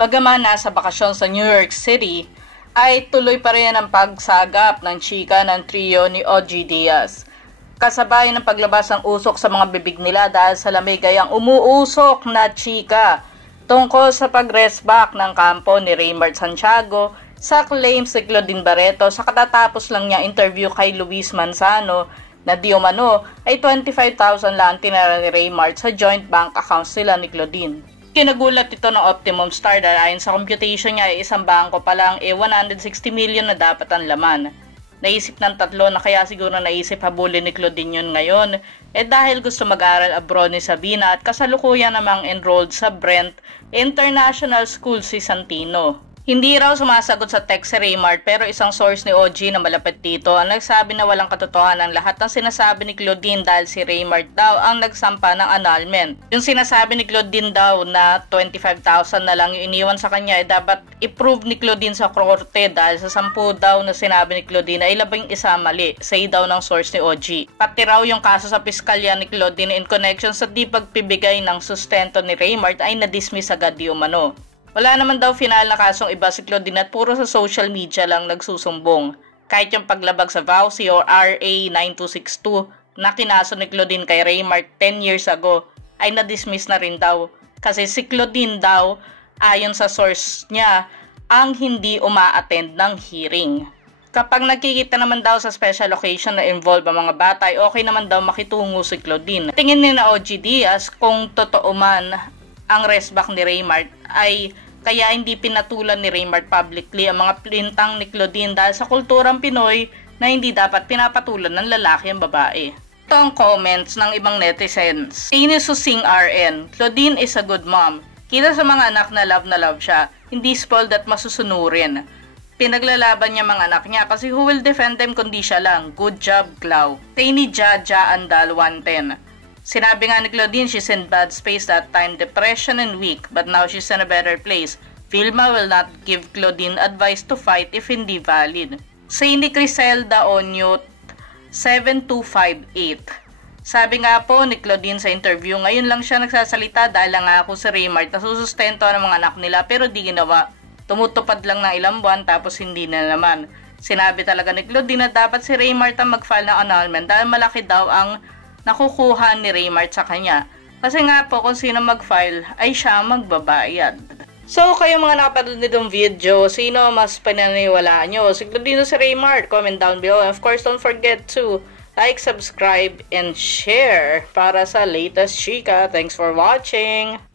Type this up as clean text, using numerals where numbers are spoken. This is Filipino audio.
Bagaman nasa bakasyon sa New York City, ay tuloy pa rin ang pagsagap ng chika ng trio ni OG Diaz. Kasabay ng paglabas ng usok sa mga bibig nila dahil sa lamig ay ang umuusok na chika tungkol sa pag-rest back ng kampo ni Raymart Santiago sa claims ni Claudine Barreto sa katatapos lang niya interview kay Luis Manzano na di umano ay 25,000 lang tinira ni Raymart sa joint bank accounts nila ni Claudine. Kinagulat ito ng Optimum Star dahil ayon sa computation niya ay isang bangko pa lang 160 million na dapat ang laman. Naisip ng tatlo na kaya siguro naisip habulin ni Claudine yun ngayon dahil gusto mag-aral abroad ni Sabina at kasalukuyan namang enrolled sa Brent International School si Santino. Hindi raw sumasagot sa text si Raymart pero isang source ni OG na malapit dito ang nagsabi na walang katotohanan lahat ng sinasabi ni Claudine dahil si Raymart daw ang nagsampa ng annulment. Yung sinasabi ni Claudine daw na 25,000 na lang yung iniwan sa kanya dapat i-prove ni Claudine sa korte dahil sa 10 daw na sinabi ni Claudine ay 11 mali, say daw ng source ni OG. Pati raw yung kaso sa piskalya ni Claudine in connection sa di pagpibigay ng sustento ni Raymart ay na-dismiss agad di umano. Wala naman daw final na kasong iba si Claudine at puro sa social media lang nagsusumbong. Kahit yung paglabag sa VAUSI o RA 9262 na kinaso ni Claudine kay Raymart 10 years ago ay na-dismiss na rin daw. Kasi si Claudine daw, ayon sa source niya, ang hindi uma-attend ng hearing. Kapag nakikita naman daw sa special occasion na involve ang mga bata ay okay naman daw makitungo si Claudine. Tingin ni na OG Diaz kung totoo man ang rest back ni Raymart ay kaya hindi pinatulan ni Raymart publicly ang mga plintang ni Claudine dahil sa kulturang Pinoy na hindi dapat pinapatulan ng lalaki ang babae. Ito ang comments ng ibang netizens. Susing RN, Claudine is a good mom. Kita sa mga anak na love siya, hindi spoiled at masusunurin. Pinaglalaban niya mga anak niya kasi who will defend them kundi siya lang. Good job, Clau. Tini Jaja Andal 110. Sinabi nga ni Claudine she's in bad space that time, depression and weak, but now she's in a better place. Vilma will not give Claudine advice to fight if hindi valid. Say ni Criselda Onyot 7258. Sabi nga po ni Claudine sa interview, ngayon lang siya nagsasalita dahil lang ako si Raymart na susustento ng mga anak nila pero di ginawa. Tumutupad lang ng ilang buwan tapos hindi na naman. Sinabi talaga ni Claudine na dapat si Raymart ang mag-file ng annulment dahil malaki daw ang nakukuha ni Raymart sa kanya. Kasi nga po kung sino mag-file ay siya magbabayad. So kayo mga nakapanood nitong video, sino mas pananiwalaan nyo? Si Claudine o si Raymart? Comment down below. And of course don't forget to like, subscribe, and share para sa latest chika. Thanks for watching!